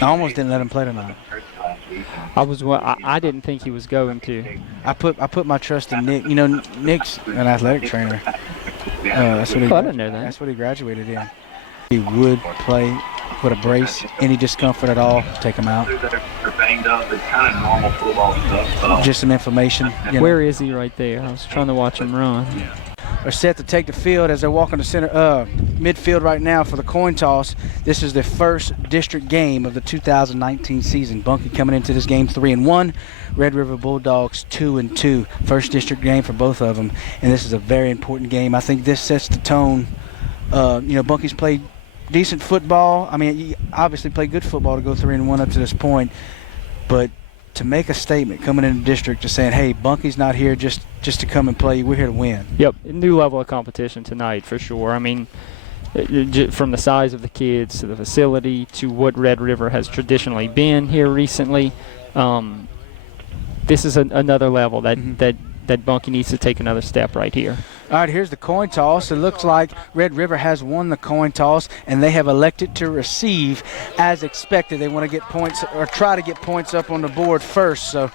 I almost didn't let him play tonight. I didn't think he was going to. I put my trust in Nick. You know, Nick's an athletic trainer. That's what he. I didn't know that. That's what he graduated in. He would play with a brace. Any discomfort at all, take him out. Just some information. Where is he right there? I was trying to watch him run. Are set to take the field as they're walking to center midfield right now for the coin toss. This is the first district game of the 2019 season. Bunkie coming into this game 3-1. Red River Bulldogs 2-2. First district game for both of them, and this is a very important game. I think this sets the tone. Bunkie's played decent football. I mean, he obviously played good football to go 3-1 up to this point, but to make a statement coming into the district to saying, hey, Bunkie's not here just to come and play. We're here to win. Yep, new level of competition tonight for sure. I mean, from the size of the kids to the facility to what Red River has traditionally been here recently, this is another level that Bunkie needs to take another step right here. All right, here's the coin toss. It looks like Red River has won the coin toss, and they have elected to receive as expected. They want to get points or try to get points up on the board first. So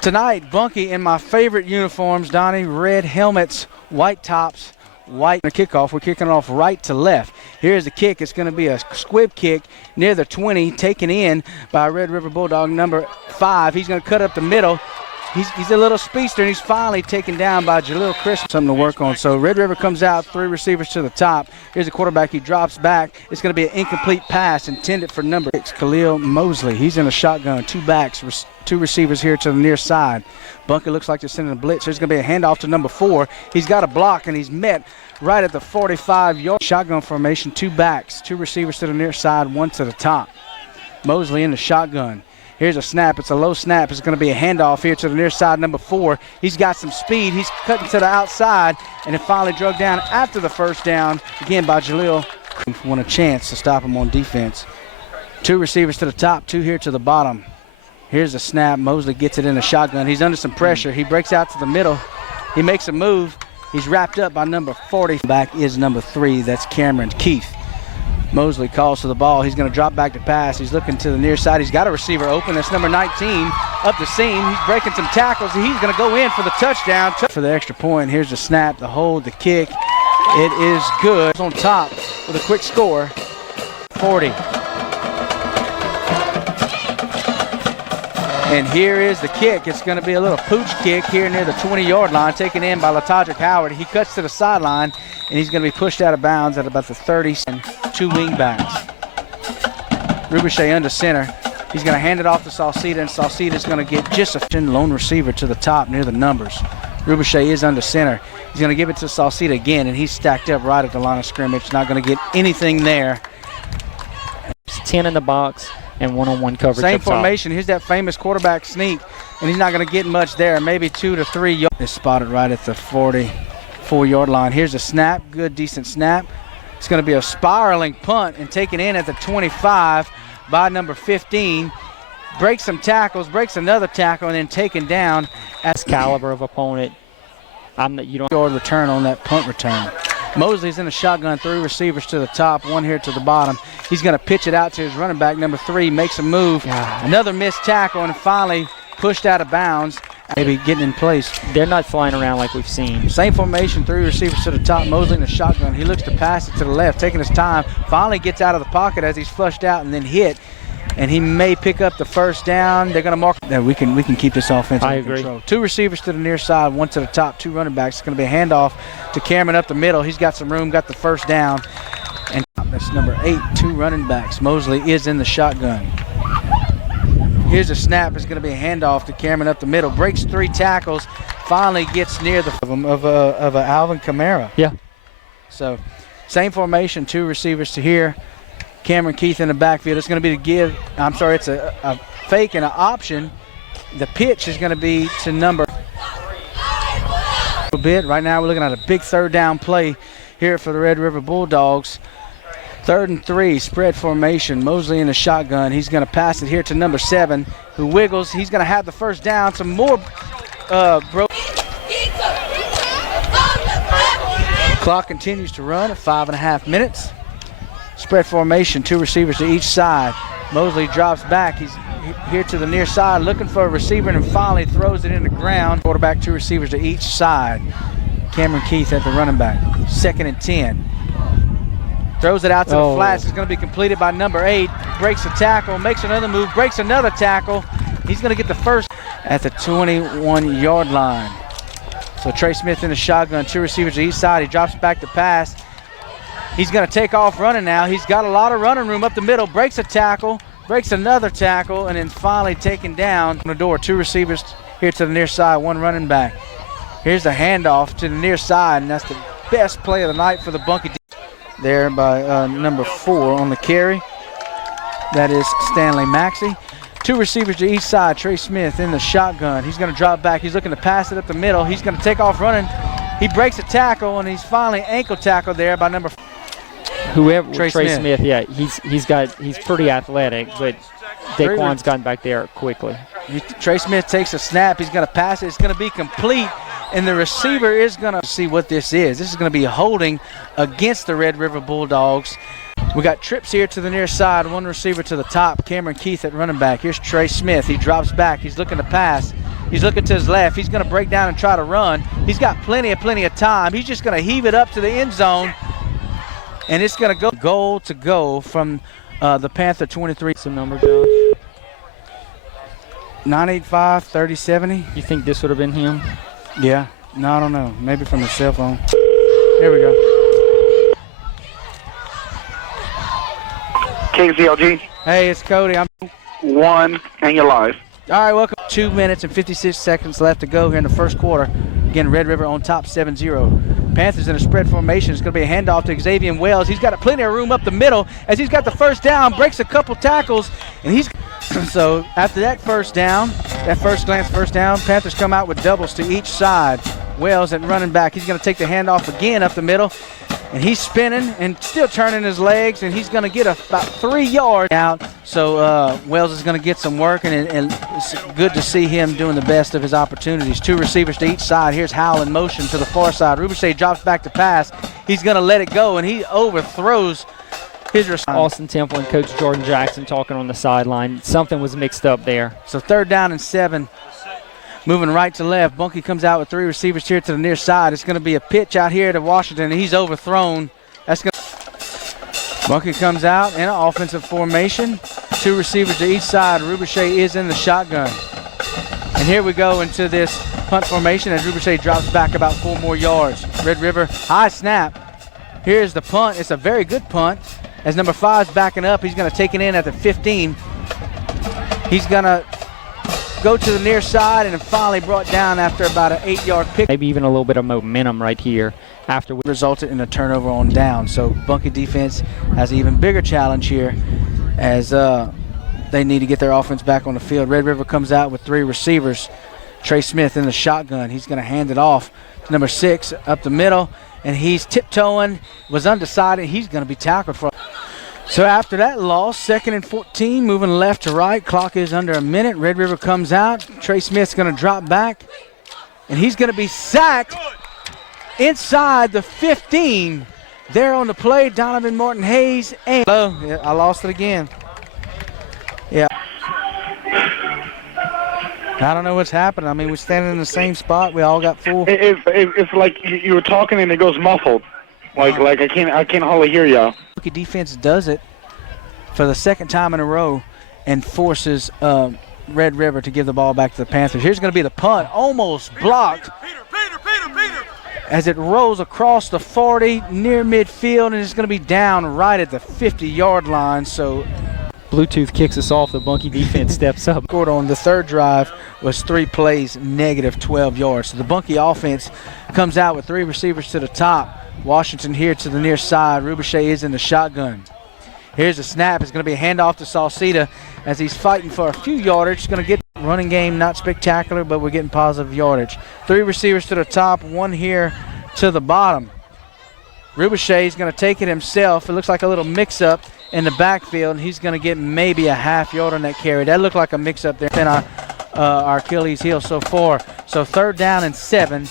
tonight, Bunkie in my favorite uniforms, Donnie, red helmets, white tops, white kickoff. We're kicking off right to left. Here's the kick. It's going to be a squib kick near the 20, taken in by Red River Bulldog number 5. He's going to cut up the middle. He's a little speedster, and he's finally taken down by Jaleel Chris. Something to work on. So Red River comes out, 3 receivers to the top. Here's the quarterback. He drops back. It's going to be an incomplete pass intended for number 6, Khalil Mosley. He's in a shotgun, 2 backs, 2 receivers here to the near side. Bunkie looks like they're sending a blitz. There's going to be a handoff to number 4. He's got a block, and he's met right at the 45-yard shotgun formation. 2 backs, 2 receivers to the near side, 1 to the top. Mosley in the shotgun. Here's a snap. It's a low snap. It's going to be a handoff here to the near side, number 4. He's got some speed. He's cutting to the outside, and it finally drug down after the first down, again by Jaleel. Want a chance to stop him on defense. 2 receivers to the top, 2 here to the bottom. Here's a snap. Mosley gets it in a shotgun. He's under some pressure. He breaks out to the middle. He makes a move. He's wrapped up by number 40. Back is number 3. That's Cameron Keith. Mosley calls to the ball. He's going to drop back to pass. He's looking to the near side. He's got a receiver open. That's number 19 up the seam. He's breaking some tackles. He's going to go in for the touchdown. For the extra point, here's the snap, the hold, the kick. It is good. It's on top with a quick score, 40. And here is the kick. It's going to be a little pooch kick here near the 20-yard line, taken in by Latodrick Howard. He cuts to the sideline, and he's going to be pushed out of bounds at about the 30. 2 wing backs. Rubichet under center. He's going to hand it off to Salcida, and Salcida's going to get just a lone receiver to the top near the numbers. Rubichet is under center. He's going to give it to Salcida again, and he's stacked up right at the line of scrimmage. Not going to get anything there. 10 in the box and one-on-one coverage. Same formation. Here's that famous quarterback sneak, and he's not going to get much there. Maybe 2 to 3 yards. It's spotted right at the 44-yard line. Here's a snap. Good, decent snap. It's going to be a spiraling punt and taken in at the 25 by number 15. Breaks some tackles, breaks another tackle, and then taken down at this caliber of opponent. You don't yard return on that punt return. Mosley's in a shotgun, 3 receivers to the top, 1 here to the bottom. He's going to pitch it out to his running back, number 3, makes a move. Another missed tackle, and finally pushed out of bounds. Maybe getting in place. They're not flying around like we've seen. Same formation, 3 receivers to the top. Mosley in the shotgun. He looks to pass it to the left, taking his time. Finally gets out of the pocket as he's flushed out and then hit. And he may pick up the first down. They're going to mark that. We can keep this offense under control. 2 receivers to the near side, 1 to the top, 2 running backs. It's going to be a handoff to Cameron up the middle. He's got some room, got the first down. And that's number 8, 2 running backs. Mosley is in the shotgun. Here's a snap. It's going to be a handoff to Cameron up the middle. Breaks 3 tackles. Finally gets near the of Alvin Kamara. Yeah. So same formation, 2 receivers to here. Cameron Keith in the backfield. It's going to be it's a fake and an option. The pitch is going to be to number a bit. Right now we're looking at a big 3rd down play here for the Red River Bulldogs. 3rd and 3, spread formation. Mosley in the shotgun. He's going to pass it here to number 7, who wiggles. He's going to have the first down. Some more clock continues to run at 5.5 minutes. Spread formation, 2 receivers to each side. Mosley drops back. He's here to the near side looking for a receiver and finally throws it in the ground. Quarterback, 2 receivers to each side. Cameron Keith at the running back. 2nd and 10. Throws it out to the flats. It's going to be completed by number 8. Breaks a tackle, makes another move, breaks another tackle. He's going to get the first at the 21-yard line. So Trey Smith in the shotgun, 2 receivers to each side. He drops back to pass. He's going to take off running now. He's got a lot of running room up the middle, breaks a tackle, breaks another tackle, and then finally taken down on the door. 2 receivers here to the near side, 1 running back. Here's the handoff to the near side, and that's the best play of the night for the Bunkie. There by number 4 on the carry. That is Stanley Maxey. 2 receivers to each side. Trey Smith in the shotgun. He's going to drop back. He's looking to pass it up the middle. He's going to take off running. He breaks a tackle, and he's finally ankle tackled there by number 4. Whoever Trey Smith, yeah, he's pretty athletic, but Daquan's gotten back there quickly. Trey Smith takes a snap. He's going to pass it. It's going to be complete, and the receiver is going to see what this is. This is going to be holding against the Red River Bulldogs. We got trips here to the near side, 1 receiver to the top. Cameron Keith at running back. Here's Trey Smith. He drops back. He's looking to pass. He's looking to his left. He's going to break down and try to run. He's got plenty of time. He's just going to heave it up to the end zone, and it's going to go goal to go from the Panther 23. Some number, Josh? 985-3070. You think this would have been him? Yeah. No, I don't know. Maybe from his cell phone. There we go. KZLG. Hey, it's Cody. I'm 1, and you're live. all right, welcome. 2 minutes and 56 seconds left to go here in the first quarter. Again, Red River on top 7-0. Panthers in a spread formation. It's going to be a handoff to Xavier Wells. He's got plenty of room up the middle as he's got the first down, breaks a couple tackles, and he's so after that first down, that first glance first down, Panthers come out with doubles to each side. Wells at running back. He's going to take the handoff again up the middle, and he's spinning and still turning his legs, and he's going to get about 3 yards out. So Wells is going to get some work, and it's good to see him doing the best of his opportunities. 2 receivers to each side. Here's Howell in motion to the far side. Rubichet drops back to pass. He's going to let it go, and he overthrows his receiver. Austin Temple and Coach Jordan Jackson talking on the sideline. Something was mixed up there. So 3rd down and 7. Moving right to left. Bunkie comes out with 3 receivers here to the near side. It's going to be a pitch out here to Washington, and he's overthrown. That's going to Bunkie comes out in an offensive formation. 2 receivers to each side. Rubichet is in the shotgun. And here we go into this punt formation as Rubichet drops back about 4 more yards. Red River, high snap. Here's the punt. It's a very good punt. As number 5's backing up, he's going to take it in at the 15. He's going to go to the near side and finally brought down after about an 8-yard pick. Maybe even a little bit of momentum right here after we resulted in a turnover on down. So Bunkie defense has an even bigger challenge here as they need to get their offense back on the field. Red River comes out with 3 receivers. Trey Smith in the shotgun. He's going to hand it off to number 6 up the middle, and he's tiptoeing, was undecided. He's going to be tackled for. So after that loss, 2nd and 14, moving left to right. Clock is under a minute. Red River comes out. Trey Smith's going to drop back, and he's going to be sacked inside the 15. There on the play, Donovan Morton Hayes. And yeah, I lost it again. Yeah. I don't know what's happening. I mean, we're standing in the same spot. We all got full. It's like you were talking and it goes muffled. Like I can't hardly hear y'all. Rookie defense does it for the 2nd time in a row and forces Red River to give the ball back to the Panthers. Here's going to be the punt, almost blocked as it rolls across the 40 near midfield, and it's going to be down right at the 50-yard line. So Bluetooth kicks us off. The Bunkie defense steps up. Scored on the 3rd drive was 3 plays, negative 12 yards. So the Bunkie offense comes out with 3 receivers to the top. Washington here to the near side. Rubichet is in the shotgun. Here's a snap. It's going to be a handoff to Salcida as he's fighting for a few yardage. Going to get running game, not spectacular, but we're getting positive yardage. 3 receivers to the top, 1 here to the bottom. Rubichet is going to take it himself. It looks like a little mix-up in the backfield, and he's going to get maybe a half yard on that carry. That looked like a mix-up there in our Achilles heel so far. So 3rd down and 7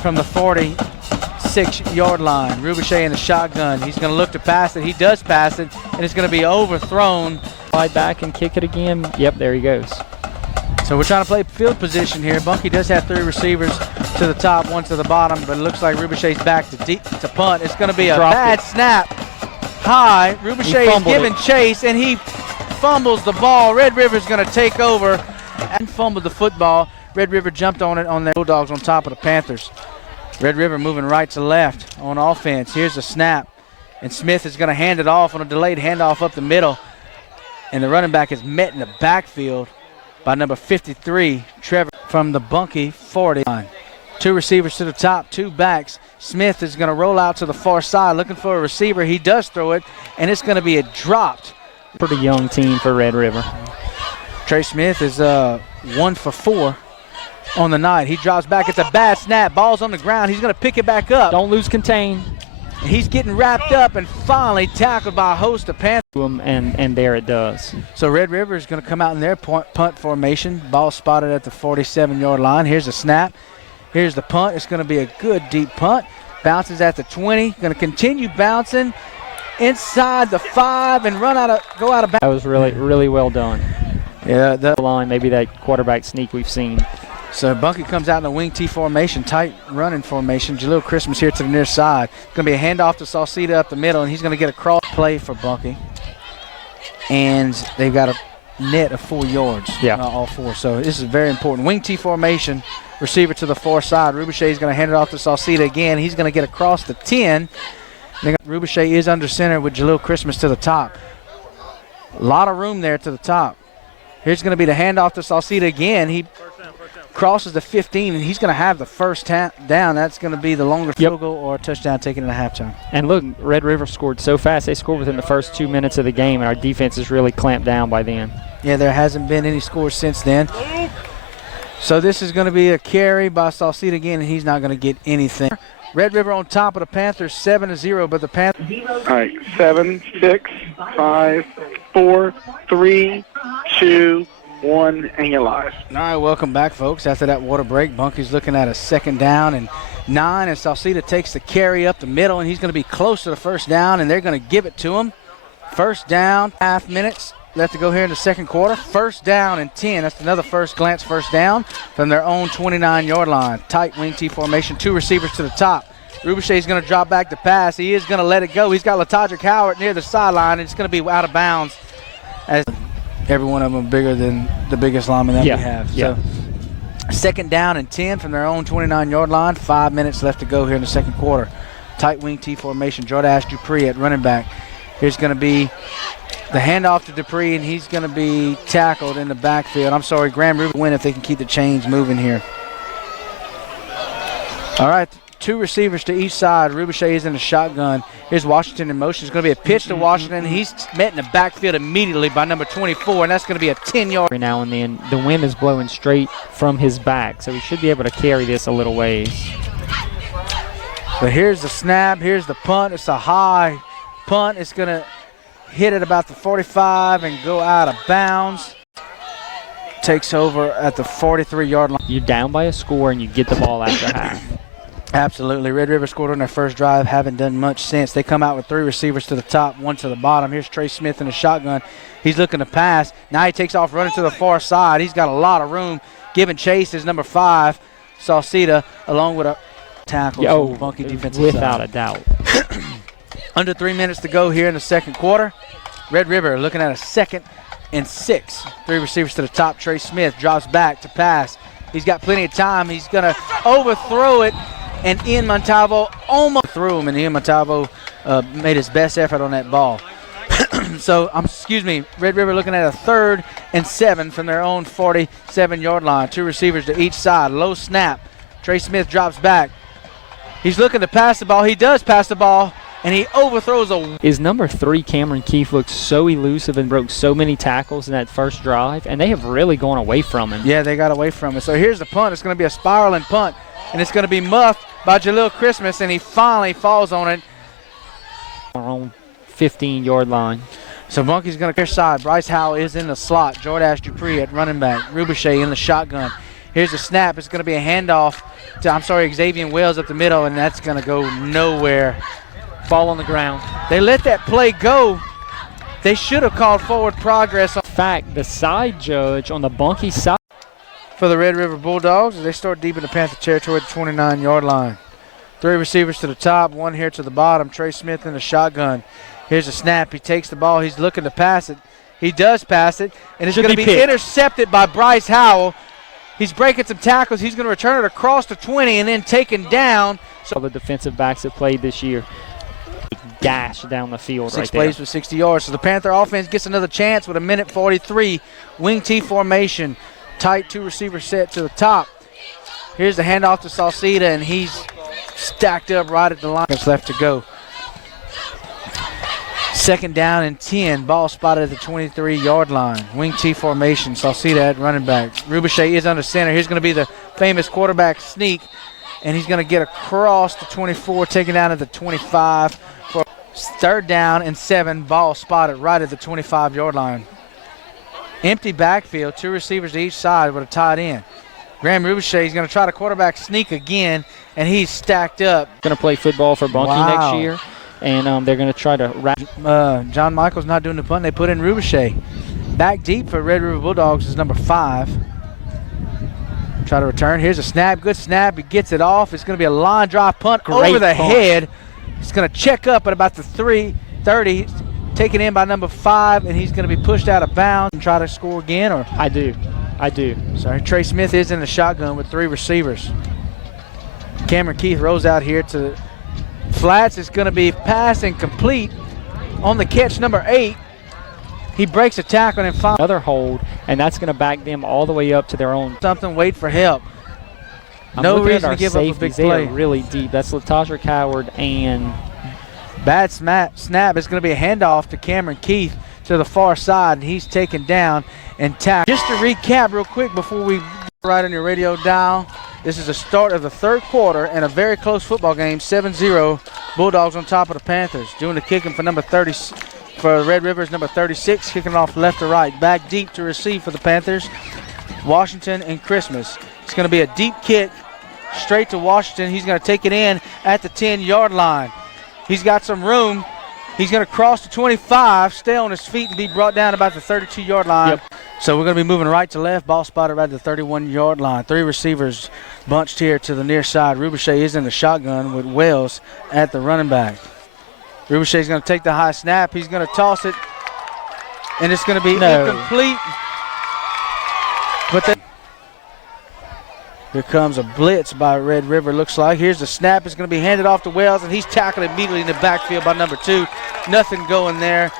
from the 46-yard line. Rubichet in the shotgun. He's going to look to pass it. He does pass it, and it's going to be overthrown Slide back and kick it again. Yep, there he goes. So we're trying to play field position here. Bunkie does have 3 receivers to the top, 1 to the bottom, but it looks like Rubichet's back to punt. It's going to be a bad snap high. Rubichet is giving chase, and he fumbles the ball. Red River's going to take over and fumble the football. Red River jumped on it on the Bulldogs on top of the Panthers. Red River moving right to left on offense. Here's the snap, and Smith is going to hand it off on a delayed handoff up the middle, and the running back is met in the backfield by number 53, Trevor, from the Bunkie 40 line. 2 receivers to the top, 2 backs. Smith is going to roll out to the far side looking for a receiver. He does throw it, and it's going to be dropped. Pretty young team for Red River. Trey Smith is 1 for 4 on the night. He drops back. It's a bad snap. Ball's on the ground. He's going to pick it back up. Don't lose contain. He's getting wrapped up and finally tackled by a host of Panthers. And there it does. So Red River is going to come out in their punt formation. Ball spotted at the 47-yard line. Here's the snap. Here's the punt. It's going to be a good deep punt. Bounces at the 20. Going to continue bouncing inside the 5 and go out of bounds. That was really well done. Yeah, the line, maybe that quarterback sneak we've seen. So Bunkie comes out in a wing T formation, tight running formation. Jaleel Christmas here to the near side. Going to be a handoff to Sauceda up the middle, and he's going to get a cross play for Bunkie. And they've got a net of 4 yards. Yeah. All 4. So this is very important. Wing T formation, receiver to the far side. Rubichet is going to hand it off to Sauceda again. He's going to get across the 10. Rubichet is under center with Jaleel Christmas to the top. A lot of room there to the top. Here's going to be the handoff to Sauceda again. He crosses the 15, and he's going to have the first down. That's going to be the longer field goal or a touchdown taken at halftime. And look, Red River scored so fast. They scored within the first 2 minutes of the game, and our defense is really clamped down by then. Yeah, there hasn't been any scores since then. So this is going to be a carry by Sauceda again, and he's not going to get anything. Red River on top of the Panthers, 7-0, but the Panthers. All right, 7, 6, 5, 4, 3, 2, 1, and you're live. All right, welcome back, folks. After that water break, Bunkie's looking at a 2nd down and 9, and Sauceda takes the carry up the middle, and he's going to be close to the first down, and they're going to give it to him. First down, 5 minutes left to go here in the second quarter. First down and 10. That's another first down from their own 29-yard line. Tight wing T formation, 2 receivers to the top. Rubichet's going to drop back to pass. He is going to let it go. He's got LaTodrick Howard near the sideline, and it's going to be out of bounds as every one of them bigger than the biggest lineman that we have. Yeah. So 2nd down and 10 from their own 29-yard line. 5 minutes left to go here in the second quarter. Tight wing T formation. Jordash Dupree at running back. Here's going to be the handoff to Dupree, and he's going to be tackled in the backfield. I'm sorry, Graham Ruben win if they can keep the chains moving here. All right, 2 receivers to each side. Rubichet is in the shotgun. Here's Washington in motion. It's going to be a pitch to Washington. He's met in the backfield immediately by number 24, and that's going to be a 10-yard. Every now and then, the wind is blowing straight from his back, so he should be able to carry this a little ways. But here's the snap. Here's the punt. It's a high punt. It's going to hit at about the 45 and go out of bounds. Takes over at the 43-yard line. You're down by a score, and you get the ball after half. Absolutely. Red River scored on their first drive. Haven't done much since. They come out with 3 receivers to the top, 1 to the bottom. Here's Trey Smith in the shotgun. He's looking to pass. Now he takes off running to the far side. He's got a lot of room. Giving chase is number 5, Sauceda, along with a tackle from the Bunkie defensive without side. a doubt. Under 3 minutes to go here in the second quarter. Red River looking at a 2nd and 6. 3 receivers to the top. Trey Smith drops back to pass. He's got plenty of time. He's going to overthrow it. And Ian Montalvo almost threw him, and Ian Montalvo made his best effort on that ball. So, Red River looking at a 3rd and 7 from their own 47-yard line. 2 receivers to each side. Low snap. Trey Smith drops back. He's looking to pass the ball. He does pass the ball, and he overthrows a. Is number 3, Cameron Keefe, looked so elusive and broke so many tackles in that first drive, and they have really gone away from him. Yeah, they got away from it. So here's the punt. It's going to be a spiraling punt, and it's going to be muffed by Jaleel Christmas, and he finally falls on it. Our own 15-yard line. So Bunkie's going to clear side. Bryce Howell is in the slot. Jordash Dupree at running back. Rubichet in the shotgun. Here's the snap. It's going to be a handoff to, Xavier Wells up the middle, and that's going to go nowhere. Ball on the ground. They let that play go, They should have called forward progress. In fact, the side judge on the Bunkie side. For the Red River Bulldogs, as they start deep into Panther territory at the 29-yard line. 3 receivers to the top, 1 here to the bottom. Trey Smith in the shotgun. Here's a snap. He takes the ball. He's looking to pass it. He does pass it, and it's going to be intercepted by Bryce Howell. He's breaking some tackles. He's going to return it across the 20 and then taken down. So the defensive backs have played this year. Dash down the field 6 right there. plays for 60 yards. So the Panther offense gets another chance with 1:43. Wing T formation. Tight 2 receiver set to the top. Here's the handoff to Salcida, and he's stacked up right at the line. There's left to go. 2nd down and 10. Ball spotted at the 23-yard line. Wing T formation. Salcida at running back. Rubichet is under center. Here's going to be the famous quarterback sneak, and he's going to get across the 24, taken down at the 25 for 3rd down and 7. Ball spotted right at the 25-yard line. Empty backfield, 2 receivers to each side with a tight end. Graham Rubichet is going to try to quarterback sneak again, and he's stacked up. Going to play football for Bunkie next year, and they're going to try to wrap. John Michael's not doing the punt. They put in Rubichet. Back deep for Red River Bulldogs is number 5. Try to return. Here's a snap. Good snap. He gets it off. It's going to be a line drive punt over the head. He's going to check up at about the 3:30. Taken in by number 5, and he's going to be pushed out of bounds and try to score again. Or I do. Sorry, Trey Smith is in the shotgun with 3 receivers. Cameron Keith rolls out here to flats. It's going to be pass incomplete on the catch, number 8. He breaks a tackle and finds another hold, and that's going to back them all the way up to their own. Something, wait for help. No reason to give up a big play. They are really deep. That's Latasha Coward and bad snap. It's going to be a handoff to Cameron Keith to the far side, and he's taken down and tackled. Just to recap real quick before we right on your radio dial, this is the start of the 3rd quarter and a very close football game, 7-0. Bulldogs on top of the Panthers. Doing the kicking for number 30, for Red Rivers, number 36, kicking off left to right. Back deep to receive for the Panthers, Washington and Christmas. It's going to be a deep kick straight to Washington. He's going to take it in at the 10-yard line. He's got some room. He's going to cross the 25, stay on his feet, and be brought down about the 32-yard line. Yep. So we're going to be moving right to left. Ball spotted right at the 31-yard line. 3 receivers bunched here to the near side. Rubichet is in the shotgun with Wells at the running back. Rubichet's going to take the high snap. He's going to toss it, and it's going to be incomplete. But here comes a blitz by Red River, looks like. Here's the snap. It's going to be handed off to Wells, and he's tackled immediately in the backfield by number 2. Nothing going there.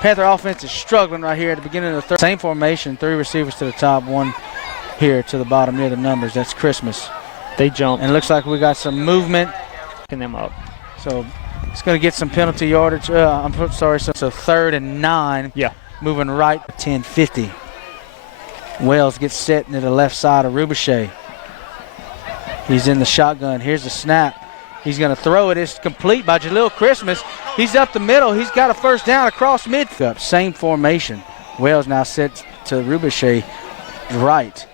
Panther offense is struggling right here at the beginning of the 3rd. Same formation, 3 receivers to the top, 1 here to the bottom near the numbers. That's Christmas. They jump. And it looks like we got some movement. Picking them up. So it's going to get some penalty yardage. I'm sorry, so 3rd and 9. Yeah. Moving right to 10-50. Wells gets set near the left side of Rubichet. He's in the shotgun. Here's the snap. He's going to throw it. It's complete by Jaleel Christmas. He's up the middle. He's got a 1st down across midfield. Same formation. Wells now set to Rubichet right.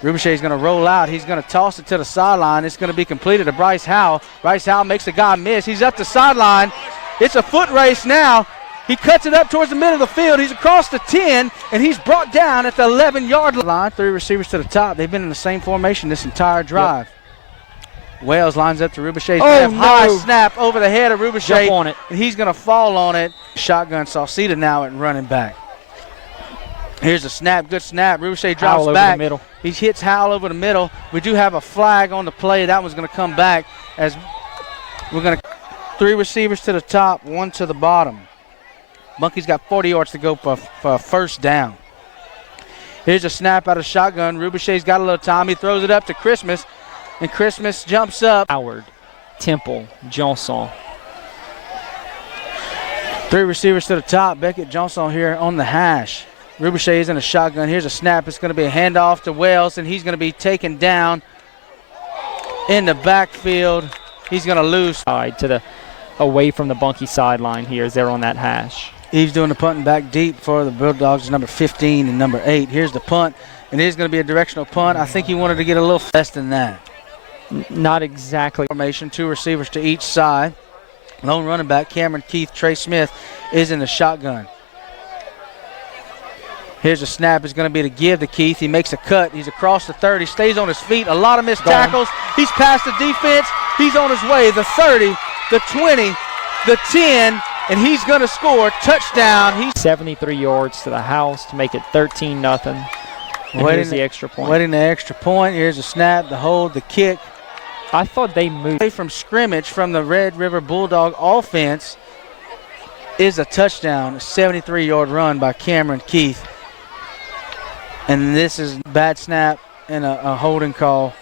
Rubichet's going to roll out. He's going to toss it to the sideline. It's going to be completed to Bryce Howell. Bryce Howell makes the guy miss. He's up the sideline. It's a foot race now. He cuts it up towards the middle of the field. He's across the 10, and he's brought down at the 11-yard line. 3 receivers to the top. They've been in the same formation this entire drive. Yep. Wells lines up to Rubichet. High snap over the head of Rubichet. Jump on it. And he's going to fall on it. Shotgun Salcida now at running back. Here's a snap. Good snap. Rubichet drops Howell back. Over the middle. He hits Howell over the middle. We do have a flag on the play. That one's going to come back as we're going to 3 receivers to the top, 1 to the bottom. Bunkie's got 40 yards to go for a 1st down. Here's a snap out of shotgun. Rubichet's got a little time. He throws it up to Christmas, and Christmas jumps up. Howard, Temple, Johnson. 3 receivers to the top. Beckett, Johnson here on the hash. Rubichet is in a shotgun. Here's a snap. It's going to be a handoff to Wells, and he's going to be taken down in the backfield. He's going to lose. Away from the Bunkie sideline here as they're on that hash. He's doing the punting back deep for the Bulldogs, number 15 and number 8. Here's the punt, and it is going to be a directional punt. I think he wanted to get a little less than that. Not exactly. Formation, 2 receivers to each side. Lone running back, Cameron Keith, Trey Smith is in the shotgun. Here's a snap. It's going to be to give to Keith. He makes a cut. He's across the 30. Stays on his feet. A lot of missed tackles. He's past the defense. He's on his way. The 30, the 20, the 10, and he's going to score. Touchdown. He's 73 yards to the house to make it 13-0. Here's the extra point. Waiting the extra point. Here's a snap, the hold, the kick. I thought they moved. Away from scrimmage from the Red River Bulldog offense is a touchdown. A 73-yard run by Cameron Keith. And this is a bad snap and a holding call.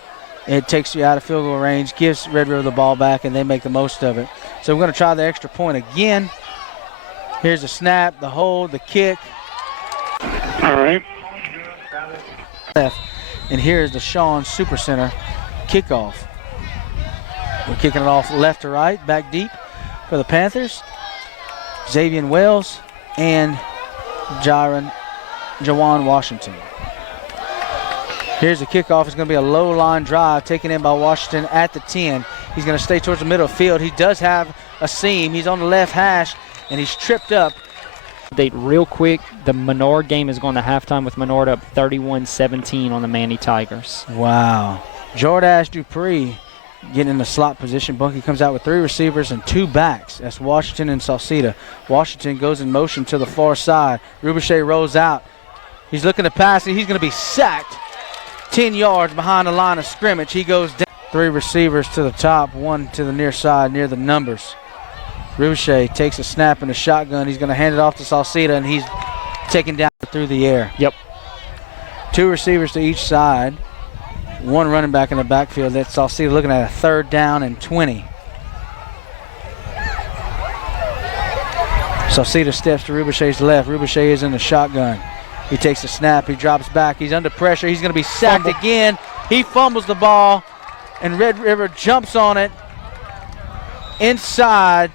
It takes you out of field goal range, gives Red River the ball back, and they make the most of it. So we're going to try the extra point again. Here's a snap, the hold, the kick. All right. And here's the Shawn Supercenter kickoff. We're kicking it off left to right, back deep for the Panthers. Xavier Wells and Jawan Washington. Here's the kickoff. It's going to be a low line drive taken in by Washington at the 10. He's going to stay towards the middle of the field. He does have a seam. He's on the left hash, and he's tripped up. Update real quick. The Menard game is going to halftime with Menard up 31-17 on the Manny Tigers. Wow. Jordash Dupree getting in the slot position. Bunkie comes out with 3 receivers and 2 backs. That's Washington and Sauceda. Washington goes in motion to the far side. Rubichet rolls out. He's looking to pass, and he's going to be sacked 10 yards behind the line of scrimmage. He goes down. 3 receivers to the top, 1 to the near side near the numbers. Rubichet takes a snap in the shotgun. He's going to hand it off to Sauceda, and he's taken down through the air. Yep. 2 receivers to each side. 1 running back in the backfield. That's Sauceda looking at a 3rd down and 20. Sauceda steps to Rubichet's left. Rubichet is in the shotgun. He takes a snap. He drops back. He's under pressure. He's going to be sacked again. He fumbles the ball, and Red River jumps on it inside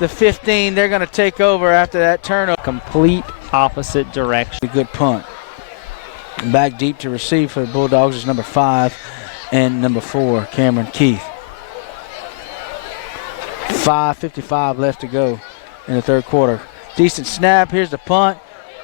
the 15. They're going to take over after that turnover. Complete opposite direction. A good punt. And back deep to receive for the Bulldogs is number 5 and number 4, Cameron Keith. 5:55 left to go in the 3rd quarter. Decent snap. Here's the punt.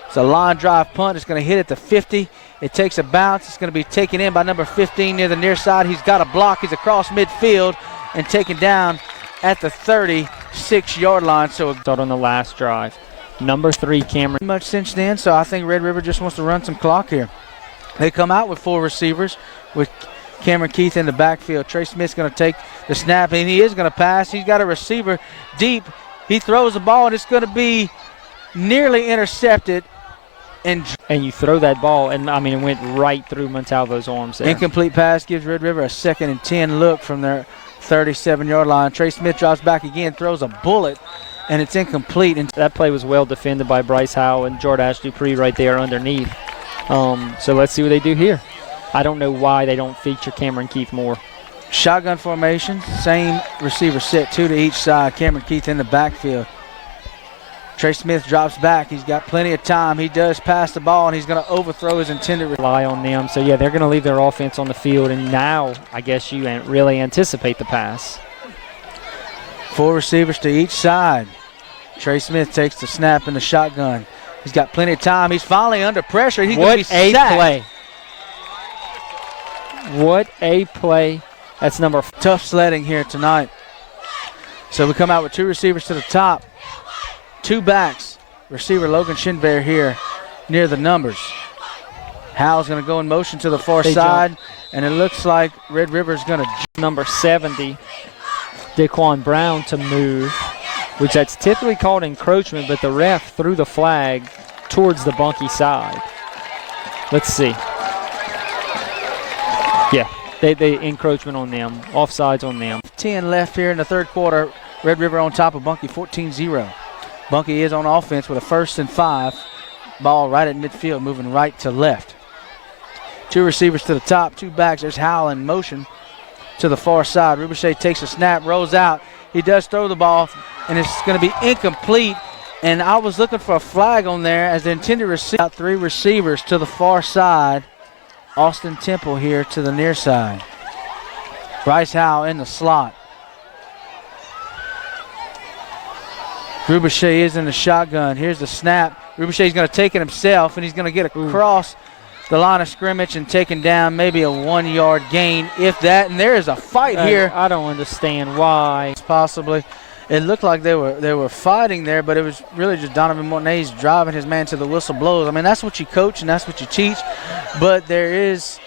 It's a line drive punt. It's going to hit at the 50. It takes a bounce. It's going to be taken in by number 15 near the near side. He's got a block. He's across midfield and taken down at the 36-yard line. So start on the last drive. Number 3, Cameron. Much since then, so I think Red River just wants to run some clock here. They come out with 4 receivers with Cameron Keith in the backfield. Trey Smith's going to take the snap, and he is going to pass. He's got a receiver deep. He throws the ball, and it's going to be nearly intercepted. And you throw that ball, and I mean, it went right through Montalvo's arms there. Incomplete pass gives Red River a 2nd and 10 look from their 37-yard line. Trey Smith drops back again, throws a bullet, and it's incomplete. And that play was well defended by Bryce Howell and Jordash Dupree right there underneath. So let's see what they do here. I don't know why they don't feature Cameron Keith more. Shotgun formation, same receiver set, 2 to each side. Cameron Keith in the backfield. Trey Smith drops back. He's got plenty of time. He does pass the ball, and he's going to overthrow his intended. Rely on them. So, yeah, they're going to leave their offense on the field, and now I guess you really anticipate the pass. 4 receivers to each side. Trey Smith takes the snap in the shotgun. He's got plenty of time. He's finally under pressure. He's going to be sacked. What a play. What a play. That's number 4. Tough sledding here tonight. So we come out with 2 receivers to the top. 2 backs. Receiver Logan Shinbear here near the numbers. Howell's going to go in motion to the far side, and it looks like Red River's going to number 70, Daquan Brown, to move, which that's typically called encroachment, but the ref threw the flag towards the Bunkie side. Let's see. Yeah, they encroachment on them, offsides on them. 10 left here in the 3rd quarter. Red River on top of Bunkie, 14-0. Bunkie is on offense with a 1st and 5. Ball right at midfield, moving right to left. 2 receivers to the top, 2 backs. There's Howell in motion to the far side. Rubichet takes a snap, rolls out. He does throw the ball, and it's going to be incomplete. And I was looking for a flag on there as the intended receiver. 3 receivers to the far side. Austin Temple here to the near side. Bryce Howell in the slot. Rubichet is in the shotgun. Here's the snap. Rubichet's going to take it himself, and he's going to get across the line of scrimmage and taken down, maybe a 1 yard gain, if that. And there is a fight here. I don't understand why. Possibly. It looked like they were fighting there, but it was really just Donovan Mornay's driving his man to the whistle blows. I mean, that's what you coach and that's what you teach, but there is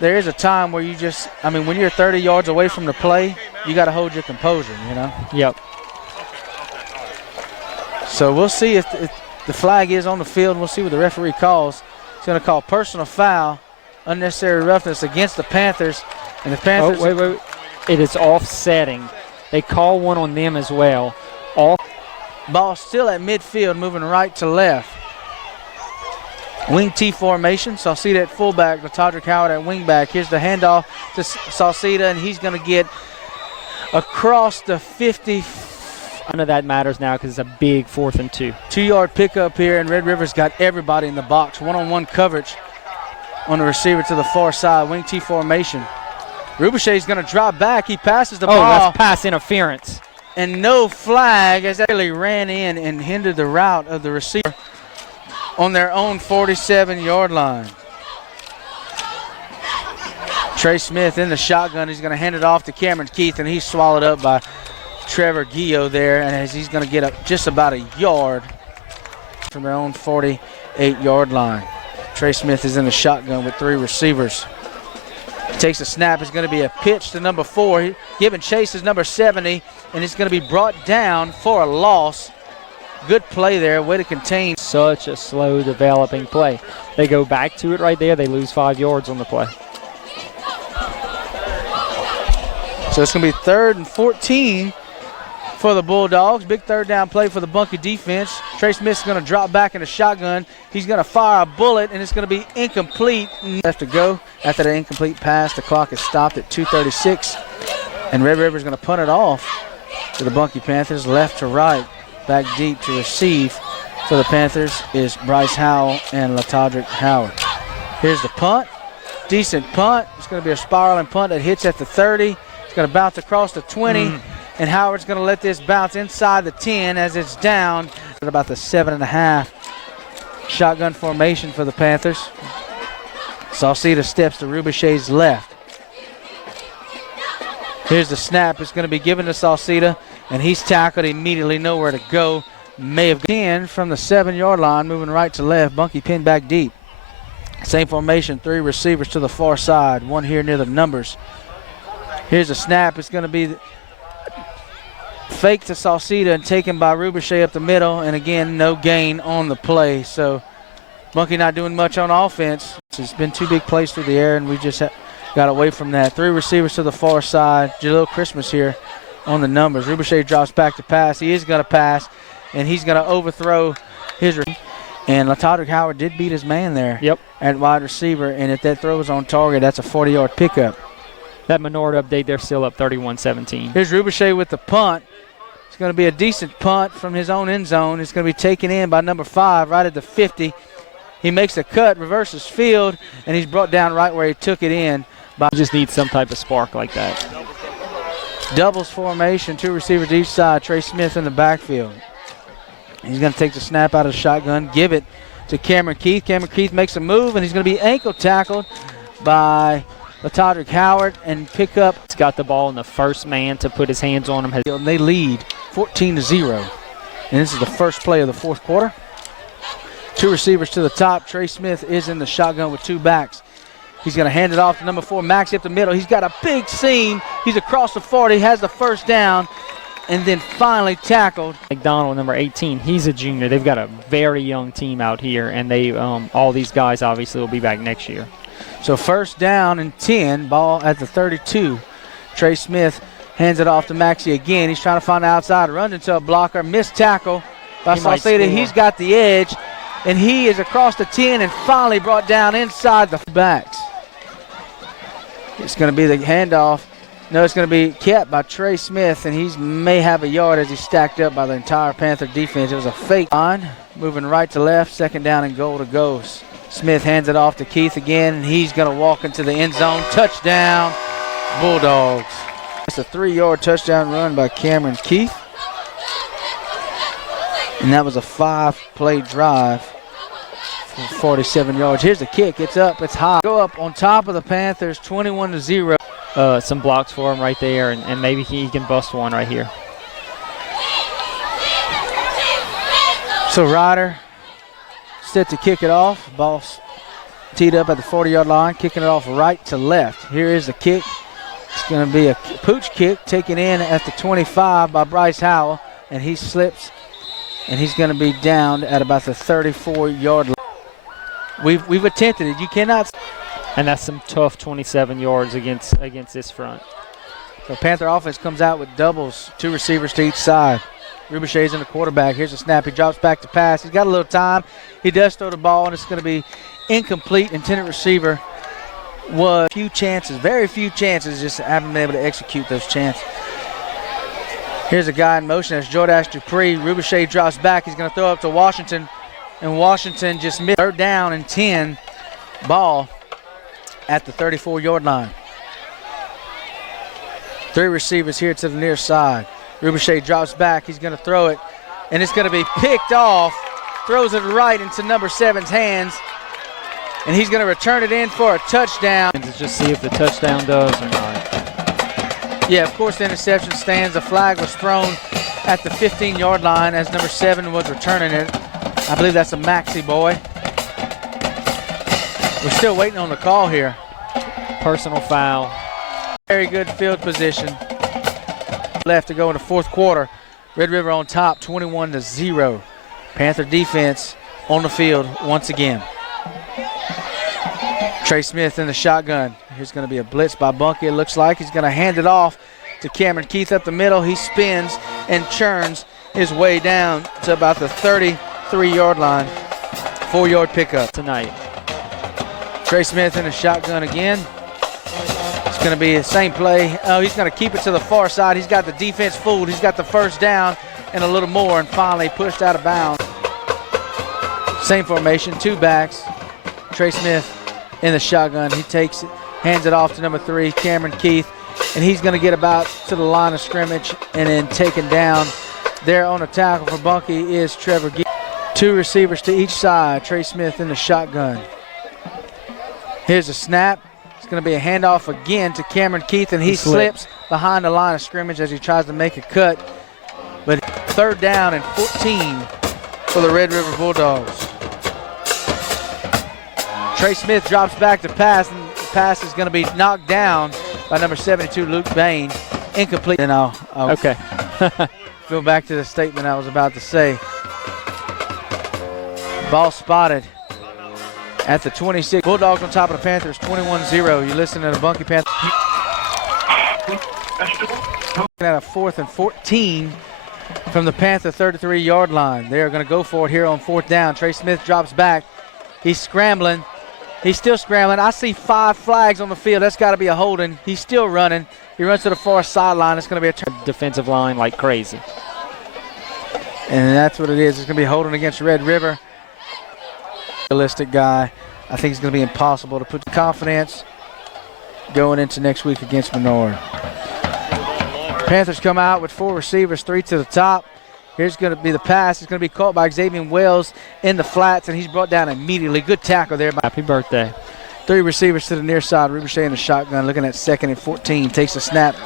a time where you just, I mean, when you're 30 yards away from the play, you got to hold your composure, you know? Yep. So we'll see if the flag is on the field. We'll see what the referee calls. He's going to call personal foul, unnecessary roughness against the Panthers. And the Panthers. Oh, wait. It is offsetting. They call one on them as well. Ball still at midfield, moving right to left. Wing T formation. Sauceda at fullback, Latodrick Howard at wingback. Here's the handoff to Sauceda, and he's going to get across the 50. None of that matters now because it's a big 4th and 2. 2 yard pickup here, and Red River's got everybody in the box. One-on-one coverage on the receiver to the far side. Wing T formation. Rubichet's going to drop back. He passes the ball. Oh, that's pass interference. And no flag as they really ran in and hindered the route of the receiver on their own 47-yard line. Trey Smith in the shotgun. He's going to hand it off to Cameron Keith, and he's swallowed up by Trevor Gio there, and as he's going to get up just about a yard from their own 48-yard line. Trey Smith is in the shotgun with 3 receivers. Takes a snap. It's going to be a pitch to number 4. Giving chase is number 70, and it's going to be brought down for a loss. Good play there. Way to contain. Such a slow developing play. They go back to it right there. They lose 5 yards on the play. So it's going to be 3rd and 14 for the Bulldogs. Big 3rd down play for the Bunkie defense. Trey Smith's going to drop back in the shotgun. He's going to fire a bullet, and it's going to be incomplete. Left to go. After the incomplete pass, the clock is stopped at 2:36, and Red River's going to punt it off to the Bunkie Panthers. Left to right, back deep to receive for the Panthers is Bryce Howell and Latodrick Howard. Here's the punt. Decent punt. It's going to be a spiraling punt that hits at the 30. It's going to bounce across the 20. And Howard's going to let this bounce inside the 10 as it's down at about the 7.5. Shotgun formation for the Panthers. Sauceda steps to Rubichet's left. Here's the snap. It's going to be given to Sauceda, and he's tackled immediately. Nowhere to go. May have 10 from the 7-yard line, moving right to left. Bunkie pinned back deep. Same formation, 3 receivers to the far side. 1 here near the numbers. Here's a snap. It's going to be fake to Sauceda and taken by Rubichet up the middle, and again, no gain on the play. So Bunkie not doing much on offense. It's been 2 big plays through the air, and we just got away from that. 3 receivers to the far side. Jalil Christmas here on the numbers. Rubichet drops back to pass. He is going to pass, and he's going to overthrow his receiver. And Latodrick Howard did beat his man there at wide receiver, and if that throw is on target, that's a 40-yard pickup. That Menard update, they're still up 31-17. Here's Rubichet with the punt. It's going to be a decent punt from his own end zone. It's going to be taken in by number 5 right at the 50. He makes a cut, reverses field, and he's brought down right where he took it in. You just need some type of spark like that. Doubles formation, 2 receivers each side. Trey Smith in the backfield. He's going to take the snap out of the shotgun, give it to Cameron Keith. Cameron Keith makes a move, and he's going to be ankle tackled by Latodrick Howard and pick up. He's got the ball, and the first man to put his hands on him. And they lead 14-0. And this is the first play of the 4th quarter. 2 receivers to the top. Trey Smith is in the shotgun with 2 backs. He's going to hand it off to number 4, Max, up the middle. He's got a big seam. He's across the 40, has the first down, and then finally tackled. McDonald, number 18, he's a junior. They've got a very young team out here, and they all these guys obviously will be back next year. So first down and 10, ball at the 32. Trey Smith hands it off to Maxey again. He's trying to find the outside, runs into a blocker, missed tackle by Sauceda. He's got the edge, and he is across the 10 and finally brought down inside the backs. It's going to be the handoff. No, it's going to be kept by Trey Smith, and he may have a yard as he's stacked up by the entire Panther defense. It was a fake line, moving right to left, 2nd down and goal to go. Smith hands it off to Keith again, and he's going to walk into the end zone. Touchdown, Bulldogs. It's a 3-yard touchdown run by Cameron Keith. And that was a 5-play drive for 47 yards. Here's the kick. It's up. It's high. Go up on top of the Panthers, 21-0. Some blocks for him right there, and maybe he can bust one right here. So Ryder set to kick it off. Ball teed up at the 40-yard line, kicking it off right to left. Here is the kick. It's going to be a pooch kick taken in at the 25 by Bryce Howell, and he slips, and he's going to be down at about the 34-yard line. We've attempted it. You cannot. And that's some tough 27 yards against this front. So Panther offense comes out with doubles, 2 receivers to each side. Rubichet's in the quarterback. Here's a snap. He drops back to pass. He's got a little time. He does throw the ball, and it's going to be incomplete. Intended receiver was few chances, very few chances, just haven't been able to execute those chances. Here's a guy in motion. That's Jordash Dupree. Rubichet drops back. He's going to throw up to Washington, and Washington just missed. 3rd down and 10. Ball at the 34-yard line. 3 receivers here to the near side. Rubichet drops back. He's going to throw it, and it's going to be picked off. Throws it right into number 7's hands, and he's going to return it in for a touchdown. And to just see if the touchdown does or not. Yeah, of course the interception stands. A flag was thrown at the 15-yard line as number 7 was returning it. I believe that's a Maxey boy. We're still waiting on the call here. Personal foul. Very good field position. Left to go in the 4th quarter. Red River on top, 21-0. Panther defense on the field once again. Trey Smith in the shotgun. Here's going to be a blitz by Bunkie, it looks like. He's going to hand it off to Cameron Keith up the middle. He spins and churns his way down to about the 33-yard line. 4-yard pickup tonight. Trey Smith in the shotgun again. It's going to be the same play. Oh, he's going to keep it to the far side. He's got the defense fooled. He's got the 1st down and a little more, and finally pushed out of bounds. Same formation, 2 backs. Trey Smith in the shotgun. He takes it, hands it off to number 3, Cameron Keith, and he's going to get about to the line of scrimmage and then taken down. There on the tackle for Bunkie is Trevor Gee. 2 receivers to each side. Trey Smith in the shotgun. Here's a snap. It's going to be a handoff again to Cameron Keith, and he slips behind the line of scrimmage as he tries to make a cut. But 3rd down and 14 for the Red River Bulldogs. Trey Smith drops back to pass, and the pass is going to be knocked down by number 72, Luke Bain. Incomplete. And I'll okay. go back to the statement I was about to say. Ball spotted at the 26. Bulldogs on top of the Panthers, 21-0. You listen to the Bunkie Panthers. At a 4th and 14 from the Panther 33-yard line. They're going to go for it here on 4th down. Trey Smith drops back. He's scrambling. He's still scrambling. I see 5 flags on the field. That's got to be a holding. He's still running. He runs to the far sideline. It's going to be a turn. Defensive line like crazy. And that's what it is. It's going to be holding against Red River. Realistic guy. I think it's going to be impossible to put confidence going into next week against Menard. Panthers come out with 4 receivers, 3 to the top. Here's going to be the pass. It's going to be caught by Xavier Wells in the flats, and he's brought down immediately. Good tackle there. Happy birthday. 3 receivers to the near side. Rubichet in the shotgun, looking at 2nd and 14. Takes a snap,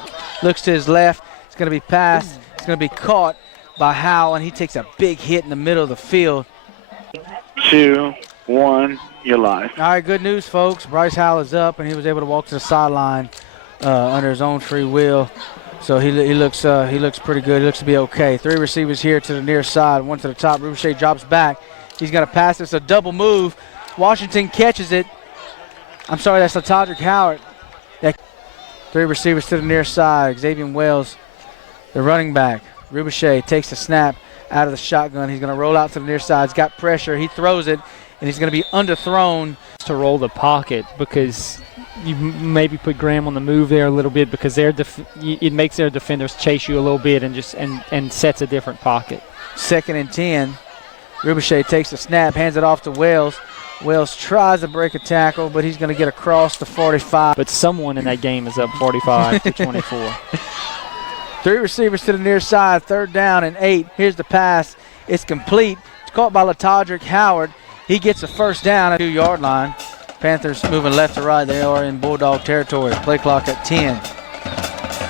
looks to his left. It's going to be passed. It's going to be caught by Howell, and he takes a big hit in the middle of the field. 2, 1, you're live. All right, good news, folks. Bryce Howell is up, and he was able to walk to the sideline under his own free will. So he looks pretty good. He looks to be okay. 3 receivers here to the near side, 1 to the top. Rubichet drops back. He's going to pass this, a double move. Washington catches it. I'm sorry, that's Latodrick Howard. 3 receivers to the near side. Xavier Wells, the running back. Rubichet takes the snap out of the shotgun. He's going to roll out to the near side. He's got pressure. He throws it, and he's going to be underthrown. To roll the pocket because you maybe put Graham on the move there a little bit because it makes their defenders chase you a little bit and sets a different pocket. 2nd and 10. Rubichet takes the snap, hands it off to Wells. Wells tries to break a tackle, but he's going to get across the 45. But someone in that game is up 45 to 24. 3 receivers to the near side, 3rd down and 8. Here's the pass. It's complete. It's caught by LaTodrick Howard. He gets a first down at the 2-yard line. Panthers moving left to right. They are in Bulldog territory. Play clock at 10.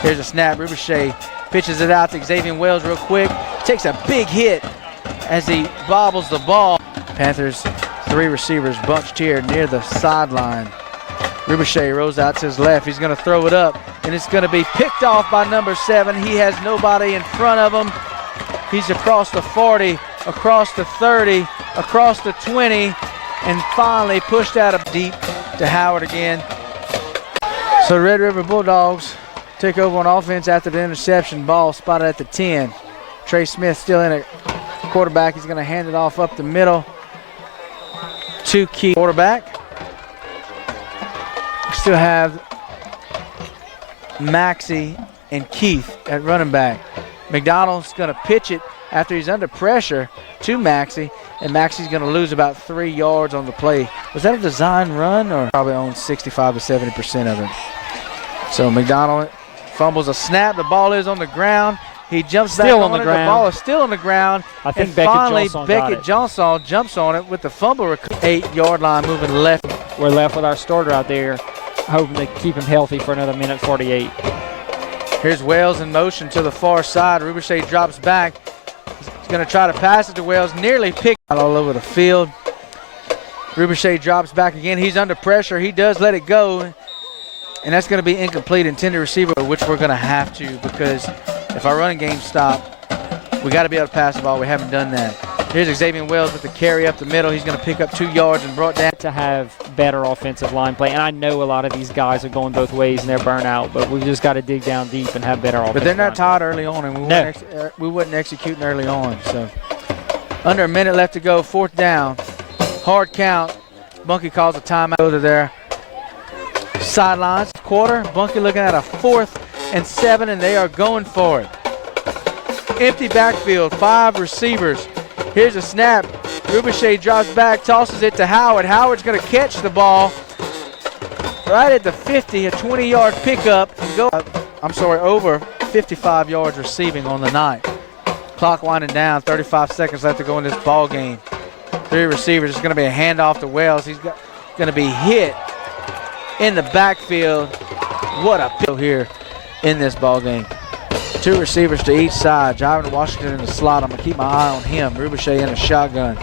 Here's a snap. Ricochet pitches it out to Xavier Wells real quick. Takes a big hit as he bobbles the ball. Panthers, 3 receivers bunched here near the sideline. Ricochet rolls out to his left. He's going to throw it up, and it's going to be picked off by number 7. He has nobody in front of him. He's across the 40, across the 30, across the 20, and finally pushed out of deep to Howard again. So the Red River Bulldogs take over on offense after the interception. Ball spotted at the 10. Trey Smith still in at quarterback. He's going to hand it off up the middle to Keith. Quarterback. Still have Maxey and Keith at running back. McDonald's going to pitch it after he's under pressure to Maxey, and Maxey's going to lose about 3 yards on the play. Was that a design run, or probably owns 65 to 70% of it? So McDonald fumbles a snap. The ball is on the ground. He jumps back on it. The ball is still on the ground. I think and finally Beckett Johnson jumps on it with the fumble. 8-yard line moving left. We're left with our starter out there, hoping to keep him healthy for another minute 48. Here's Wells in motion to the far side. Ricochet drops back. He's going to try to pass it to Wells. Nearly picked all over the field. Ricochet drops back again. He's under pressure. He does let it go. And that's going to be incomplete. Intended receiver, which we're going to have to, because if our running game stop, we got to be able to pass the ball. We haven't done that. Here's Xavier Wells with the carry up the middle. He's going to pick up 2 yards and brought down. To have better offensive line play, and I know a lot of these guys are going both ways and they're burnt out, but we've just got to dig down deep and have better offensive. But they're not line tired play. early on, and we wasn't executing early on. So under a minute left to go, 4th down, hard count. Bunkie calls a timeout. Go to their sidelines. Quarter. Bunkie looking at a 4th and 7, and they are going for it. Empty backfield, 5 receivers. Here's a snap. Ricochet drops back, tosses it to Howard. Howard's going to catch the ball right at the 50, a 20-yard pickup, and go, over 55 yards receiving on the night. Clock winding down, 35 seconds left to go in this ball game. 3 receivers. It's going to be a handoff to Wells. He's going to be hit in the backfield. What a pill here in this ball game. 2 receivers to each side. Jivin Washington in the slot. I'm going to keep my eye on him. Ricochet in a shotgun.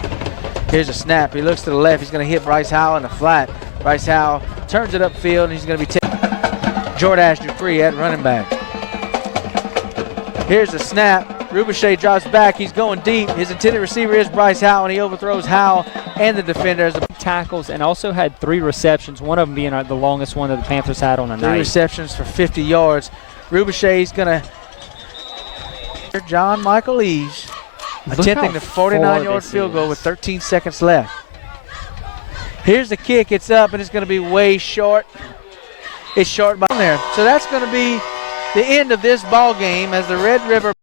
Here's a snap. He looks to the left. He's going to hit Bryce Howell in the flat. Bryce Howell turns it upfield, and he's going to be taken. Jordash Dupree at running back. Here's the snap. Ricochet drops back. He's going deep. His intended receiver is Bryce Howell, and he overthrows Howell and the defenders. Tackles, and also had 3 receptions, one of them being the longest one that the Panthers had on the night. 3 receptions for 50 yards. Ricochet's going to John Michael Eves attempting the 49-yard field goal with 13 seconds left. Here's the kick. It's up, and it's going to be way short. It's short by there. So that's going to be the end of this ball game as the Red River